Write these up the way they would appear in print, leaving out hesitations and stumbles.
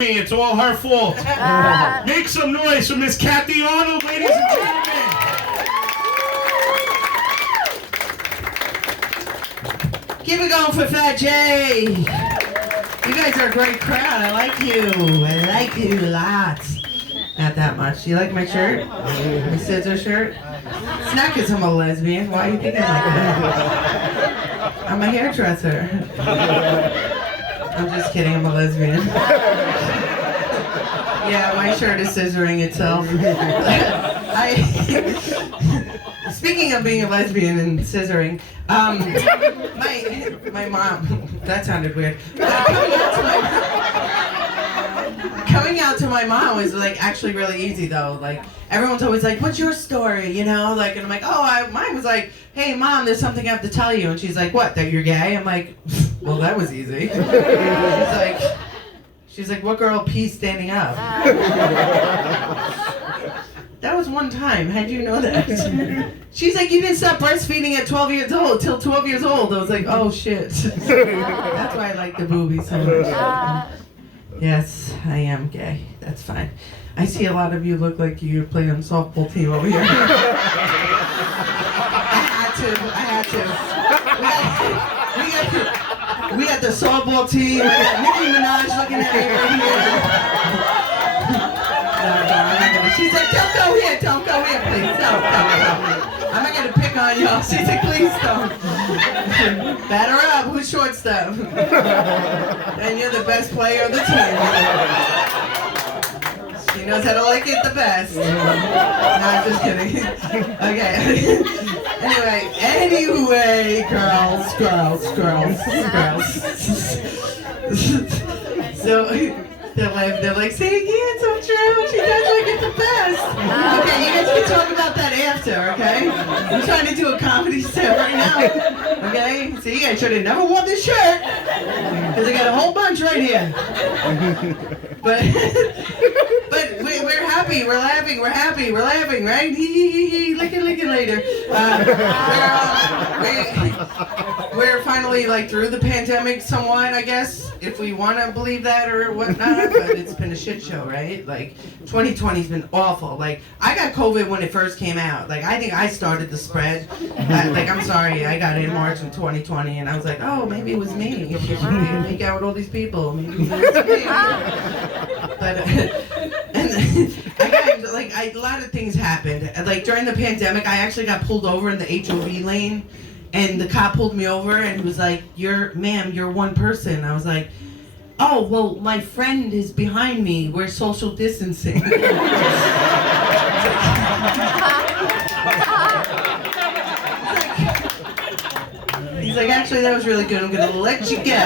It's all her fault. Make some noise for Miss Kathy Arnold, ladies and gentlemen. Keep it going for Fat J. You guys are a great crowd. I like you. I like you lots. Not that much. You like my shirt? My scissor shirt? It's not because I'm a lesbian. Why do you think I like that? I'm a hairdresser. I'm just kidding. I'm a lesbian. Yeah, my shirt is scissoring itself. Speaking of being a lesbian and scissoring, my mom, that sounded weird. Coming out to my mom was like actually really easy though. Like everyone's always like, "What's your story?" You know, like, and I'm like, mine was like, "Hey mom, there's something I have to tell you," and she's like, "What? That you're gay?" I'm like, "Well, that was easy." She's like, "What girl pees standing up?" That was one time. How'd you know that? She's like, "You didn't stop breastfeeding at 12 years old, till 12 years old." I was like, "Oh shit." That's why I like the boobies so much. Yes, I am gay. That's fine. I see a lot of you look like you play on softball team over here. I had to. We got the softball team. I got Nicki Minaj looking at me right here. No, I'm not gonna. She's like, don't go here, please. No. I'm not gonna pick on y'all. She's like, please don't. Batter up. Who's shortstop? And you're the best player of the team. She knows how to like it the best. No, I'm just kidding. Okay. Anyway, girls. So they're like saying, yeah, it's so true. She does like it the best. Okay, you guys can talk about that after, okay? I'm trying to do a comedy set right now. Okay? See, I should have never worn this shirt. Because I got a whole bunch right here. But we're happy, we're laughing, we're laughing, right? Lick it later. We're finally like through the pandemic somewhat, I guess, if we want to believe that or whatnot, but it's been a shit show, right? Like 2020's been awful. Like I got COVID when it first came out. Like I think I started the spread. Like I'm sorry, I got it in March of 2020 and I was like, oh, maybe it was me. Make out with all these people. Maybe it was me. But and I got like a lot of things happened. Like during the pandemic, I actually got pulled over in the HOV lane, and the cop pulled me over and he was like, "Ma'am, you're one person." I was like, "Oh, well, my friend is behind me. We're social distancing." He's like, "Actually, that was really good. I'm gonna let you go."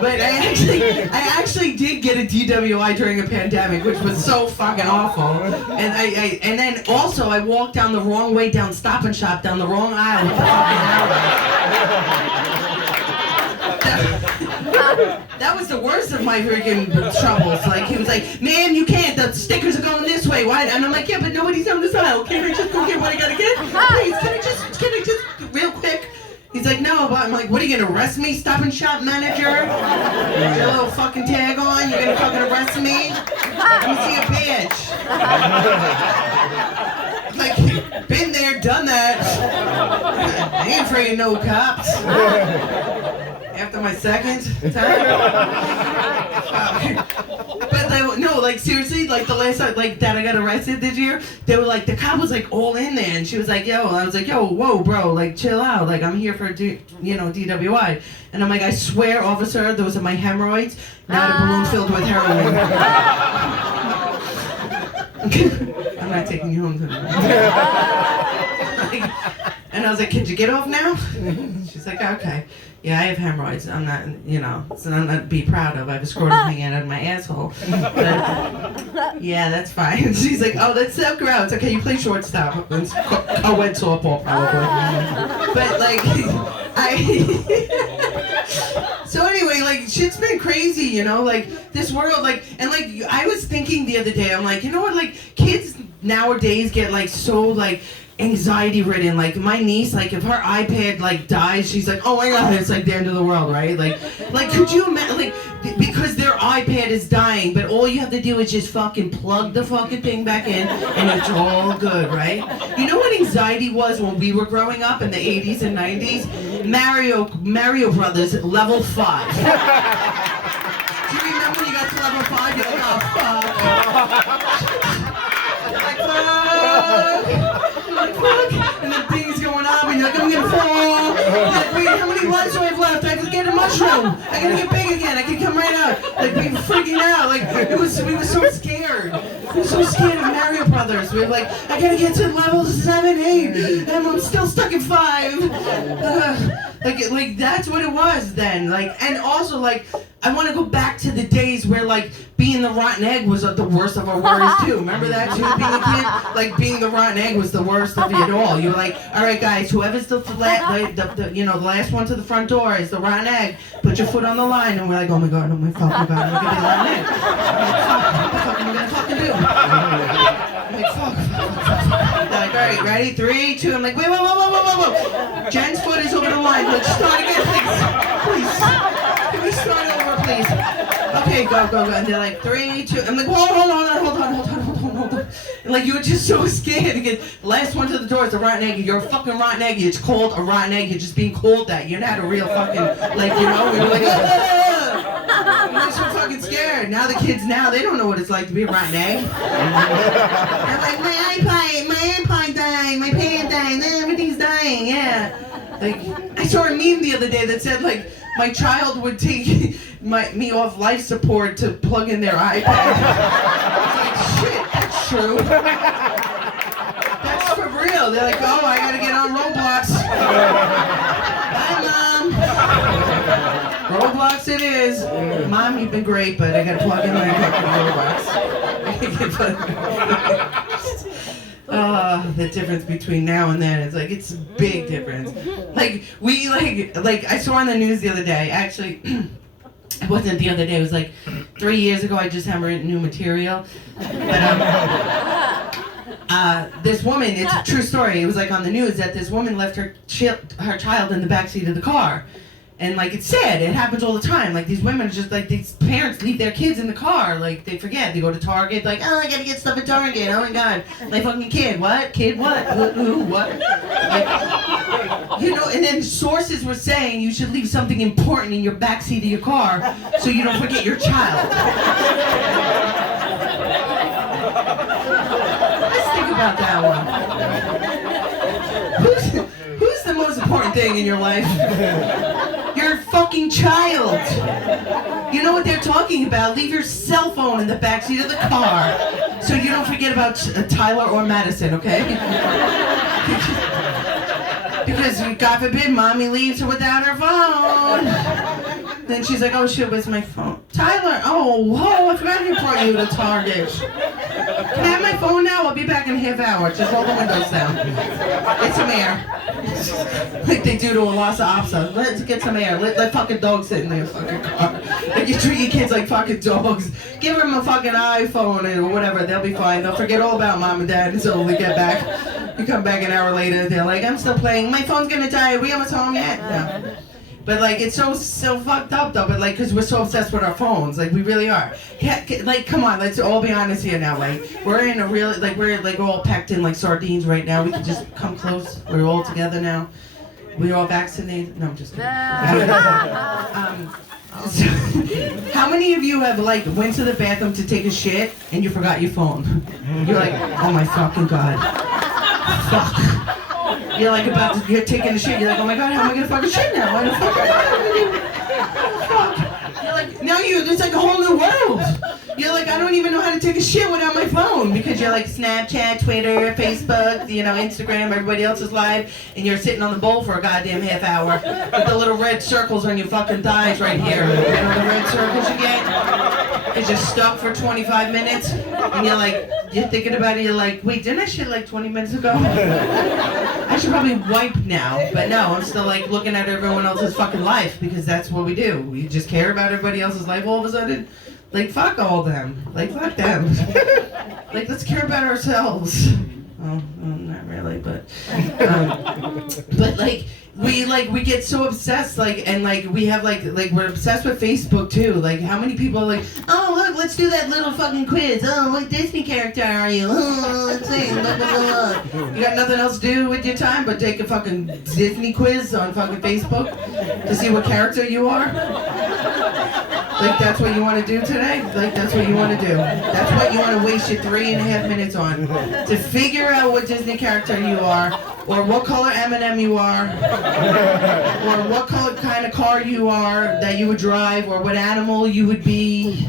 But I actually did get a DWI during a pandemic, which was so fucking awful. And then also I walked down the wrong way down Stop and Shop down the wrong aisle. That was the worst of my freaking troubles. Like he was like, "Ma'am, you can't. The stickers are going this way. Why?" And I'm like, "Yeah, but nobody's on this aisle. Can I just go get what I gotta get? Please, can I just real quick?" He's like, "No," but I'm like, "What, are you gonna arrest me, Stop and Shop manager? Your little fucking tag on? You're gonna fucking arrest me? Let me see a badge." Like, been there, done that. I ain't afraid of no cops. After my second time. But no, like seriously, like the last time like that I got arrested this year, they were like, the cop was like all in there, and she was like, "Yo," I was like, "Yo, whoa, bro, like chill out, like I'm here for DWI," and I'm like, "I swear, officer, those are my hemorrhoids, not a balloon filled with heroin." I'm not taking you home tonight. And I was like, "Could you get off now?" She's like, "Okay." Yeah, I have hemorrhoids. I'm not, so I'm not to be proud of. I have a scrotum hanging out of my asshole. But, yeah, that's fine. She's like, "Oh, that's so gross. Okay, you play shortstop." It's a wet softball, probably. But, like, So anyway, like, shit's been crazy, like, this world, like, and, like, I was thinking the other day, I'm like, you know what, like, kids nowadays get, like, so, like, anxiety ridden. Like my niece, like if her iPad like dies, she's like, oh my god, it's like the end of the world, right? Like could you imagine, like, because their iPad is dying, but all you have to do is just fucking plug the fucking thing back in, and it's all good, right? You know what anxiety was when we were growing up in the 80s and 90s? Mario Brothers level 5. Do you remember when you got to level 5? You're like, oh fuck. You're like, fuck. And then things going on, and you're like, I'm gonna fall. You're like, wait, how many lives do I have left? I can get a mushroom. I gotta get big again. I can come right out. Like, we were freaking out. Like, we were so scared. We were so scared of Mario Brothers. We were like, I gotta get to level 7, 8, and I'm still stuck at 5. Like that's what it was then. Like, and also like, I want to go back to the days where like being the rotten egg was the worst of our worries too. Remember that too, being a kid? Like being the rotten egg was the worst of it all. You were like, all right guys, whoever's the last one to the front door is the rotten egg. Put your foot on the line, and we're like, oh my god, I'm gonna be a rotten egg. What am I gonna fucking do? I'm like, fuck. They're like, all right, ready? 3, 2. I'm like, wait. Jen's foot is over the line. Let's start again, please. Can we start over, please? Okay, go. And they're like, 3, 2. I'm like, hold on. And like, you were just so scared because last one to the door is a rotten egg. You're a fucking rotten egg. It's called a rotten egg. You're just being called that. You're not a real fucking, like, you know, we were like, we're so fucking scared. Now the kids they don't know what it's like to be a rotten egg. They're like, my iPod dying, my pad dying, everything's dying, yeah. Like, I saw a meme the other day that said, like, my child would take me off life support to plug in their iPad. I was like, shit, that's true. That's for real. They're like, oh, I gotta get on Roblox. Bye, Mom. Roblox it is. Mom, you've been great, but I gotta plug in my fucking Roblox. The difference between now and then, it's a big difference. Like, I saw on the news the other day, actually, it wasn't the other day, it was like 3 years ago, I just haven't written new material. But, this woman, it's a true story, it was like on the news that this woman left her child in the backseat of the car. And like, it's sad, it happens all the time. Like, these women are just like, these parents leave their kids in the car, like, they forget. They go to Target, like, oh, I gotta get stuff at Target, oh my god. My fucking kid, what? Kid, what? Who, what? Like, you know, and then sources were saying you should leave something important in your backseat of your car so you don't forget your child. Let's think about that one. Who's the most important thing in your life? Your fucking child. You know what they're talking about? Leave your cell phone in the backseat of the car so you don't forget about Tyler or Madison, okay? Because, God forbid, mommy leaves her without her phone. Then she's like, oh shit, where's my phone? Tyler, oh, whoa, I forgot I brought you to Target. Can I have my phone now? I'll be back in a half hour. Just roll the windows down. Get some air. Like they do to a Lhasa Apso. Let's get some air. Let fucking dogs sit in their fucking car. Like you treat your kids like fucking dogs. Give them a fucking iPhone or whatever. They'll be fine. They'll forget all about mom and dad until they get back. You come back an hour later. They're like, I'm still playing. My phone's gonna die. Are we almost home yet? No. But like, it's so fucked up though, but like, cause we're so obsessed with our phones, like we really are. Like, come on, let's all be honest here now, like, we're in a real, like, we're like all packed in like sardines right now, we can just come close, we're all together now. We're all vaccinated, no, I'm just kidding. So, how many of you have like, went to the bathroom to take a shit, and you forgot your phone? You're like, oh my fucking god. Fuck. You're like you're taking a shit. You're like, oh my god, how am I gonna fucking shit now? Why the fuck? You're like, now it's like a whole new world. You're like, I don't even know how to take a shit without my phone because you're like Snapchat, Twitter, Facebook, you know, Instagram, everybody else is live, and you're sitting on the bowl for a goddamn half hour with the little red circles on your fucking thighs right here. You know the red circles you get? It's just stuck for 25 minutes, and you're thinking about it, you're like, wait, didn't I shit like 20 minutes ago? I should probably wipe now, but no, I'm still like looking at everyone else's fucking life because that's what we do. We just care about everybody else's life all of a sudden. Like, fuck all them. Like, fuck them. Like, let's care about ourselves. Well, not really, but we get so obsessed, and we have we're obsessed with Facebook too. Like, how many people are like, oh look, let's do that little fucking quiz. Oh, what Disney character are you? Oh, let's see. Blah, blah, blah. You got nothing else to do with your time but take a fucking Disney quiz on fucking Facebook to see what character you are? Like, that's what you want to do today? Like, that's what you want to do. That's what you want to waste your 3.5 minutes on. To figure out what Disney character you are, or what color M&M you are, or what color kind of car you are that you would drive, or what animal you would be.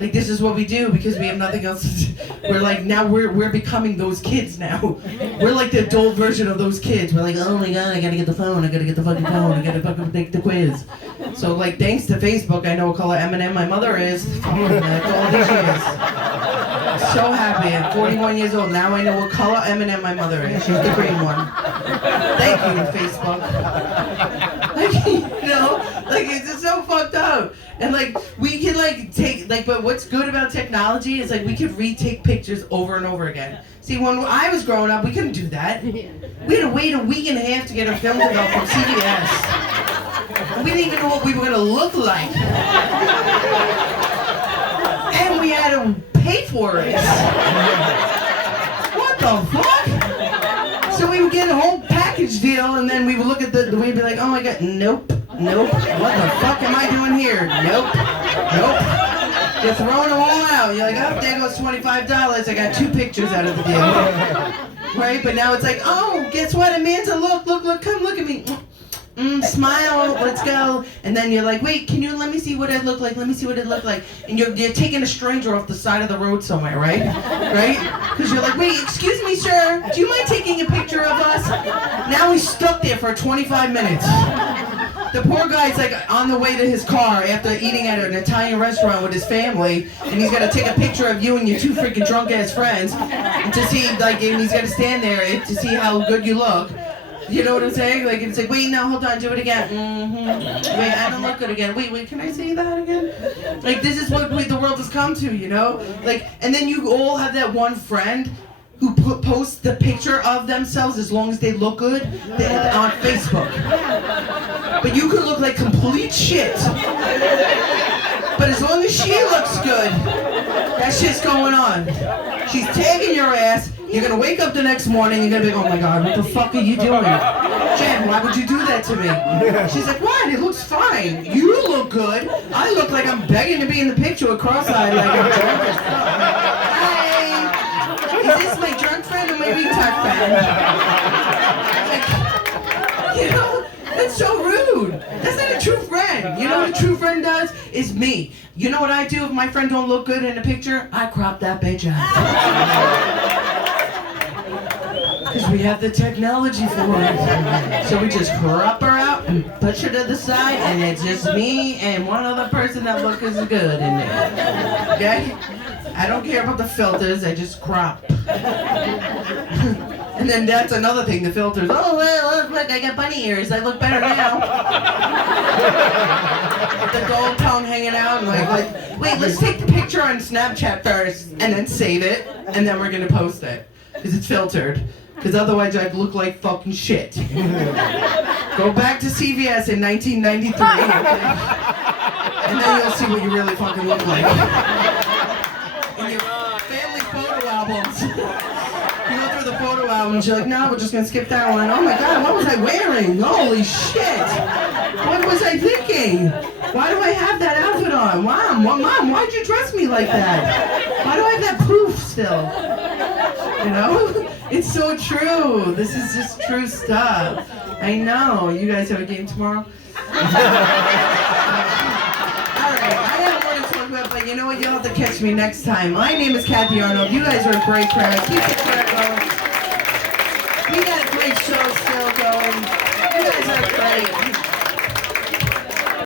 Like, this is what we do because we have nothing else to do. We're like, now we're becoming those kids now. We're like the adult version of those kids. We're like, oh my god, I gotta get the phone, I gotta get the fucking phone, I gotta fucking take the quiz. So, like, thanks to Facebook, I know what color M&M my mother is. That's all this is. So happy. I'm 41 years old. Now I know what color M&M my mother is. She's the green one. Thank you, Facebook. Like, you know, like, it's just so fucked up. And like, we can take, but what's good about technology is we could retake pictures over and over again. See, when I was growing up, we couldn't do that. We had to wait a week and a half to get our film developed from CBS. We didn't even know what we were gonna look like. And we had to pay for it. What the fuck? So we would get a whole package deal, and then we would look at we'd be like, oh my god, nope. What the fuck am I doing here? Nope. You're throwing them all out. You're like, oh, there goes $25. I got 2 pictures out of the deal. Right? But now it's like, oh, guess what, Amanda? Look, come look at me. Smile, let's go. And then you're like, wait, can you let me see what it looked like? Let me see what it looked like. And you're taking a stranger off the side of the road somewhere, right? Right? Because you're like, wait, excuse me, sir. Do you mind taking a picture of us? Now he's stuck there for 25 minutes. The poor guy's on the way to his car after eating at an Italian restaurant with his family, and he's got to take a picture of you and your 2 freaking drunk ass friends to see, and he's got to stand there to see how good you look. You know what I'm saying? It's like, wait, no, hold on, do it again. Wait, I don't look good again. Wait, can I say that again? This is what the world has come to, you know? And then you all have that one friend who posts the picture of themselves as long as they look good on Facebook. But you could look like complete shit. But as long as she looks good, that shit's going on. She's tagging your ass. You're gonna wake up the next morning, you're gonna be like, oh my god, what the fuck are you doing? Jen, why would you do that to me? She's like, what? It looks fine. You look good. I look like I'm begging to be in the picture with cross-eyed, like I'm drunk as fuck. Hi! Is this my drunk friend or my retard friend? You know, that's so rude. That's not a true friend. You know what a true friend does? Is me. You know what I do if my friend don't look good in a picture? I crop that bitch out. Because we have the technology for it. So we just crop her out and push her to the side, and it's just me and one other person that looks as good in there. Okay? I don't care about the filters, I just crop. And then that's another thing, the filters. Oh, well, look, I got bunny ears. I look better now. The gold tongue hanging out, and wait, let's take the picture on Snapchat first, and then save it, and then we're gonna post it. Because it's filtered. Because otherwise I'd look like fucking shit. Go back to CVS in 1993, and then you'll see what you really fucking look like. In your family photo albums. You go through the photo albums, you're like, no, we're just gonna skip that one. Oh my god, what was I wearing? Holy shit! What was I thinking? Why do I have that outfit on? Mom, why'd you dress me like that? Why do I have that poof still? You know? It's so true. This is just true stuff. I know. You guys have a game tomorrow? Alright, I have more to talk about, but you know what? You'll have to catch me next time. My name is Kathy Arnold. You guys are a great crowd. Keep it crowd.